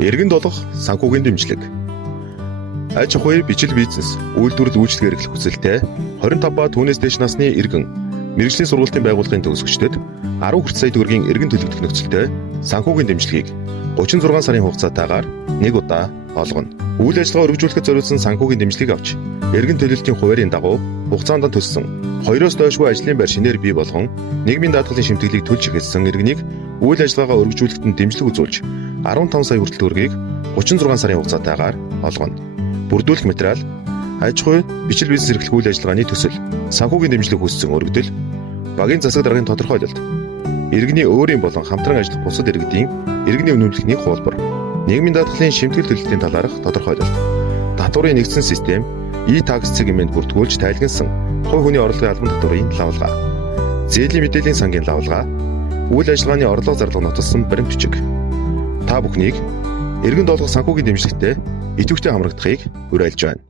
Иргэн долох санхүүгийн дэмжлэг. Аж ахуй, бичил бизнес, үйлдвэрлэл үйлчлэг эрхлэх хүсэлтэй 25 ба түүнээс дээш насны иргэн мэргэжлийн сургуулийн байгууллагын төгсөгчдөд 10 сая төгрөгийн иргэн төлөвлөх нөхцөлтэй санхүүгийн дэмжлэгийг 36 сарын хугацаатаагаар нэг удаа олгоно. Үйл ажиллагаа өргөжүүлэхэд зориулсан санхүүгийн дэмжлэгийг авч иргэн төлөлтийн хуваарийн дагуу хугацаанд төссөн 2-оос доошгүй ажлын байр шинээр бий болгон нийгмийн даатгалын шимтгэлийг төлж эхэлсэн иргэнийг үйл ажиллагаагаа өргөжүүлэхэд дэмжлэг үзүүлж 15 сая хүртэл төгрөгийг 36 сарын хугацаатаагаар олгоно. Бүрдүүлэх материал: аж ахуй, бичил бизнес эрхлэх үйл ажиллагааны төсөл, санхүүгийн дэмжлэг хүссэн өргөдөл, багийн засаг даргын тодорхойлолт, иргэний өөрийн болон хамтран ажиллах бусад иргэдийн иргэний үнэмлэхний хуулбар, нийгмийн даатгалын шимтгэл төлөлтийн талаарх тодорхойлолт, татварын нэгдсэн систем, e-tax сегмент бүртгүүлж тайлгансан хувь хүний орлогын албан татварын лавлгаа, зээлийн мэдээллийн сангийн лавлгаа, үйл ажиллагааны орлого зарлага нотолсон баримт бичиг. Та бүхнийг иргэн долох санхүүгийн дэмжлэгтээ идэвхтэй хамрагдахыг уриалж байна.